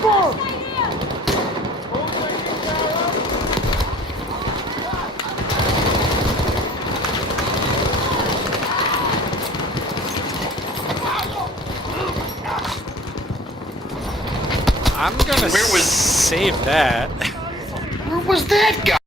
Sniper! I'm gonna Where was- save that. Where was that guy?